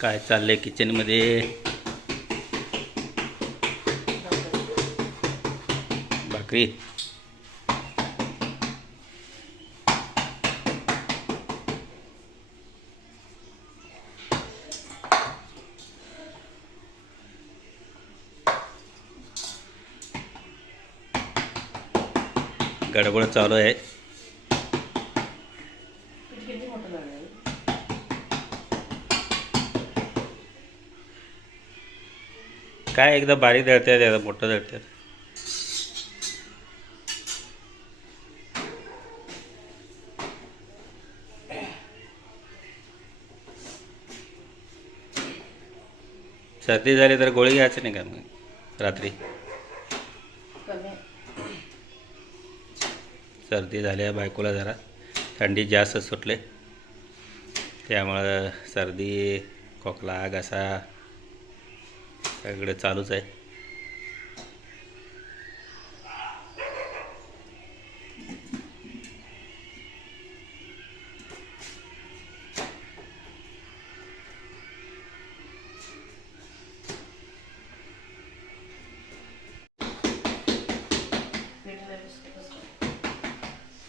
काय चाललंय किचनमध्ये भाकरी. गडबड चालू आहे. काय एकदा बारीक दळतात एकदा मोठं दळतात सर्दी झाली तर गोळी घ्यायची नाही का मग? रात्री? सर्दी झाली आहे बायकोला जरा. थंडी जास्त सुटले. त्यामुळं सर्दी खोकला घसा सगळं चालूच आहे.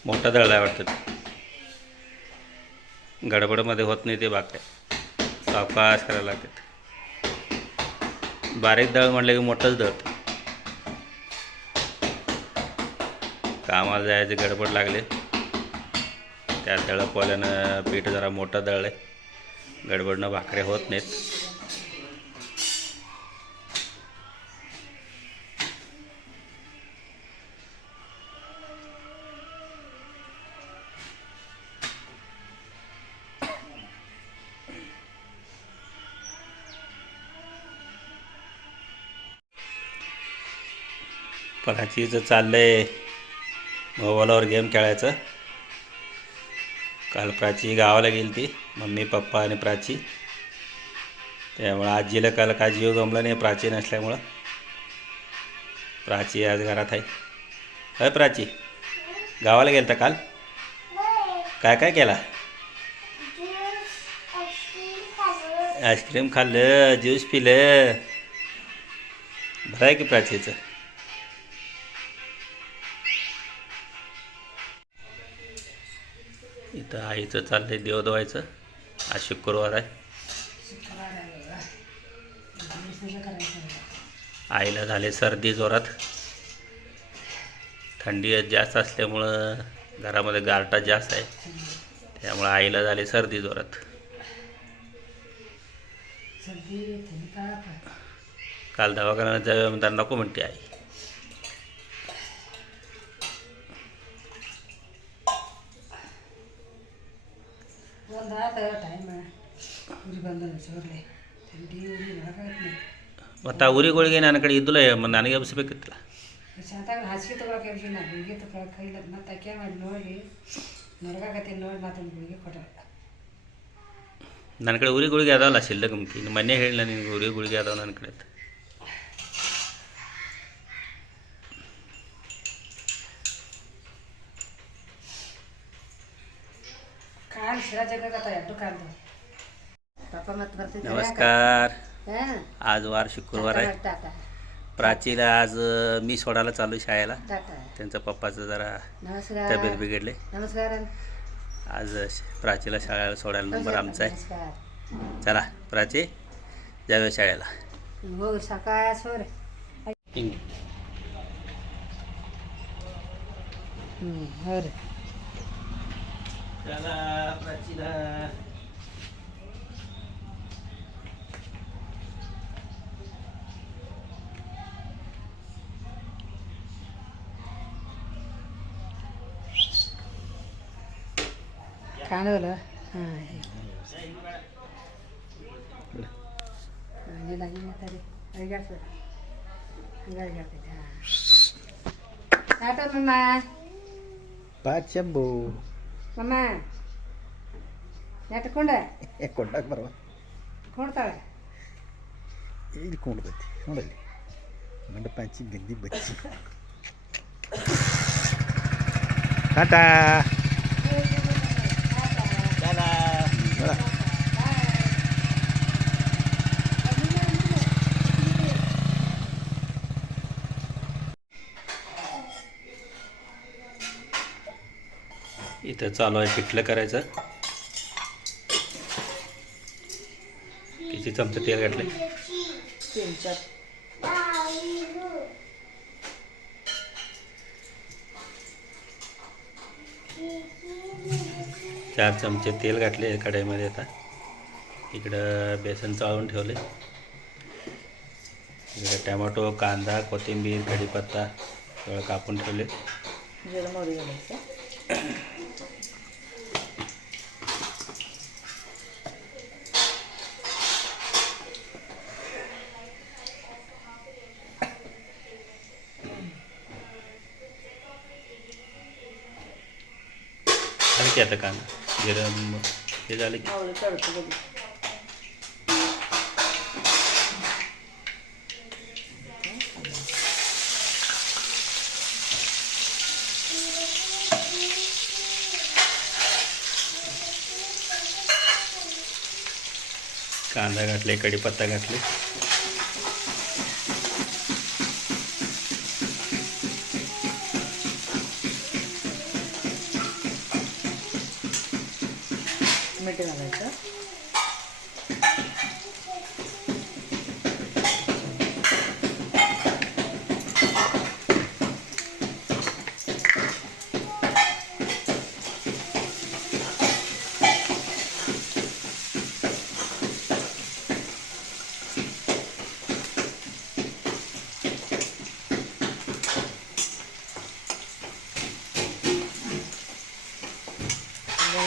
मोठा दळला आहे वाटतं. गडबडमध्ये होत नाही ते बाकी. सावकाश करायला लागतात. बारीक दळ म्हटलं की मोठंच दळ. कामाला जायचे गडबड लागले. त्या दळपवाल्यानं पीठ जरा मोठं दळले गडबडनं भाकऱ्या होत नाहीत. प्राचीचं चाललंय. मोबाईलवर गेम खेळायचं. काल प्राची गावाला गेली ती मम्मी पप्पा आणि प्राची. त्यामुळं आजीला काल काय जीव गमला नाही प्राची नसल्यामुळं. प्राची आज घरात आहे. होय प्राची? गावाला गेलता काल? काय काय केला? आईस्क्रीम खाल्लं ज्यूस पिलं. बरं आहे की प्राचीचं? इथं आईचं चाललंय देव धुवायचं आज शुक्रवार आहे. आईला झाले सर्दी जोरात. थंडी जास्त असल्यामुळं घरामध्ये गारटा जास्त आहे. त्यामुळं आईला झाले सर्दी जोरात. काल दवाखान्यात जाऊया म्हणता नको म्हणते आई. ಟೈಮ್ ಬಂದ ಥಂಡಿ ಒಳಗಾಯ್ತು ಮತ್ತು ಆ ಊರಿಗಳಿಗೆ ನನ್ನ ಕಡೆ ಇದ್ದಲ್ಲ ನನಗೆ ಎಬ್ಸಬೇಕಿತ್ತಲ್ಲ. ಚಂದಾಗ ಹಾಸಿಗೆ ತೊಗೊಳಕ್ಕೆ ಹೇಳ್ತೀನಿ ನಾ ಗುಳಿಗೆ ತೊಗೊಳಕ್ಕೆ ಕೈಲ ಮತ್ತೆ ಅಕ್ಕೆ ಮಾಡಿ ನೋಡಿ ನಡ್ಗಾಕತ್ತೀನಿ ನೋಡಿ ಮತ್ತೊಂದು ಗುಳಿಗೆ ಕೊಟ್ಟ ನನ್ನ ಕಡೆ ಊರಿಗಳಿಗೆ ಗುಳಿಗೆ ಅದಾವಲ್ಲ ಸಿಲ್ಲಗಮ್ಕಿ ನಿಮ್ಮ ಮನೆ ಮೊನ್ನೆ ಹೇಳಿಲ್ಲ ನಿನಗೆ ಗುಳಿಗೆ ಅದಾವ ನನ್ನ ಕಡೆ नमस्कार. आज वार शुक्रवार आहे. प्राचीला आज मी सोडायला चालू शाळेला. त्यांचा पप्पाचं जरा तब्येत बिघडले. आज प्राचीला शाळेला सोडायला नंबर आमचा आहे. चला प्राची जाऊया शाळेला. सकाळ جلابتنا കാണുമല്ലോ ആ Ba chấm bù ಮಮ್ಮ ಪಾಚಂಬು ಮಮ್ಮ ನೆಟ್ಕೊಂಡೆ ಕೊಂಡಾಗ ಬರುವ ಕೊಡ್ತಾಳೆ ಇಲ್ಲಿ ಕೊಂಡ್ಬತ್ತಿ ನೋಡಲ್ಲಿ ಗಂಡ ಪಾಚಿ ಗಂದಿ ಬಚ್ಚಿ ಟಾಟಾ इथं चालू आहे पिठलं करायचं. किती चमचे तेल घातले? चार चमचे तेल घातले कढईमध्ये आता. इकडं बेसन चाळून ठेवले. इकडे टमॅटो कांदा कोथिंबीर कढीपत्ता सगळं कापून ठेवले. की आता कांदा जिरं हे झालं की. कांदा घातले कढीपत्ता घातले. मीठ घालायचं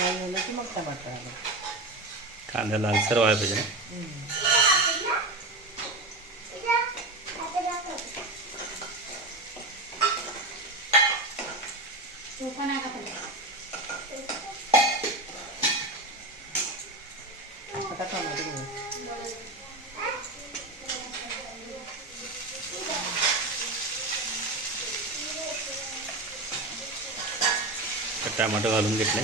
लाल झालं की मग टमाटर घालायचं कांदा लालसर व्हायला पाहिजे ना. टमाटो घालून घेतले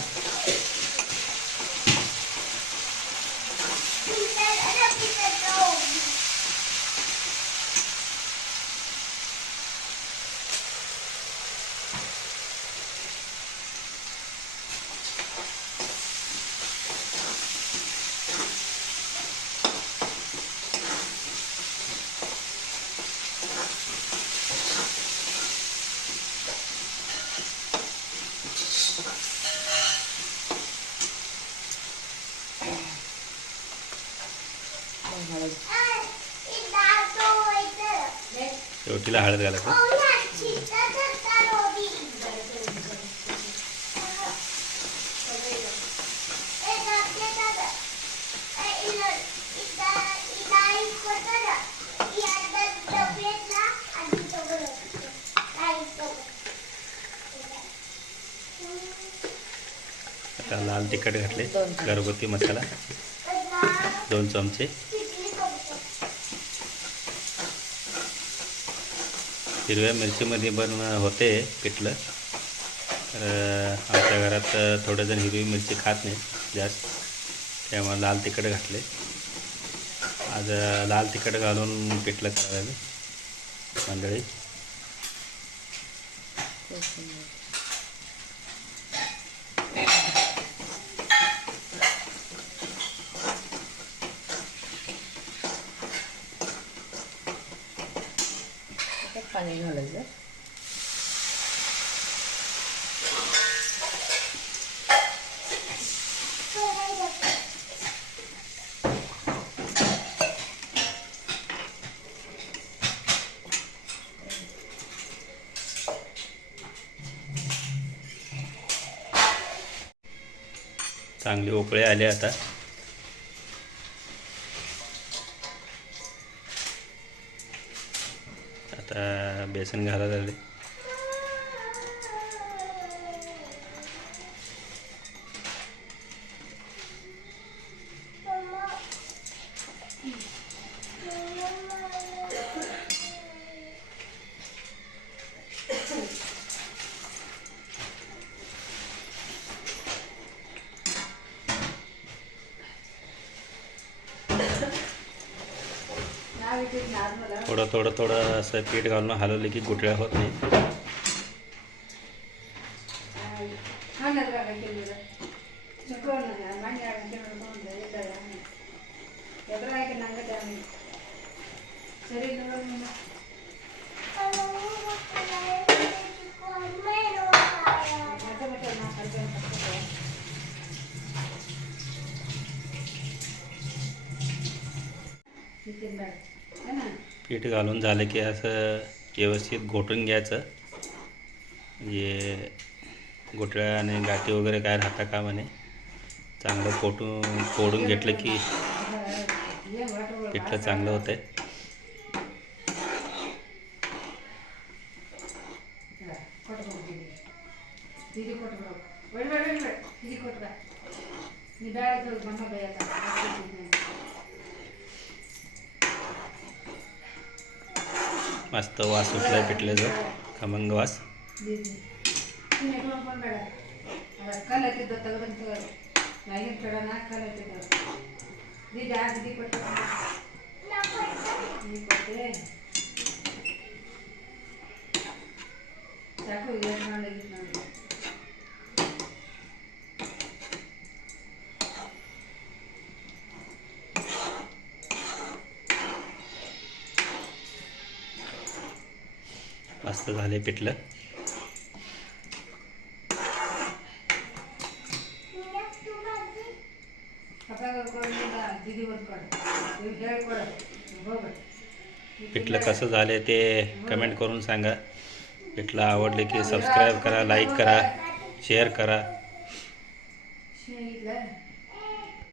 मग घालायचं शेवटीला हळद घालायचं आता लाल तिखट घातले. घरगुती मसाला दोन चमचे हिरव्या मिरचीमध्ये पण होते पिठलं. तर आमच्या घरात थोडेजण हिरवी मिरची खात नाही जास्त. त्यामुळे लाल तिखट घातले. आज लाल तिखट घालून पिठलं करायला मंडळी. पाणी घालायचं चांगले उकळे आले आता आता बेसन घालायला लागले थोडं थोडं थोडं असं पीठ घालून हलवलं की गुटळ्या होत नाही. हा नरका पीठ घालून झालं की असं व्यवस्थित घोटून घ्यायचं. म्हणजे घोटळ्या आणि गाठी वगैरे काय राहता का म्हणे चांगलं फोटून फोडून घेतलं की पिठलं चांगलं होतं आहे मस्त वास सुटला आहे पिठल्याचं. खमंग वास. ದೀದಿ मस्त झाले पिठलं. पिठलं कसं झाले ते कमेंट करून सांगा. पिठलं आवडले की सबस्क्राईब करा लाईक करा शेअर करा.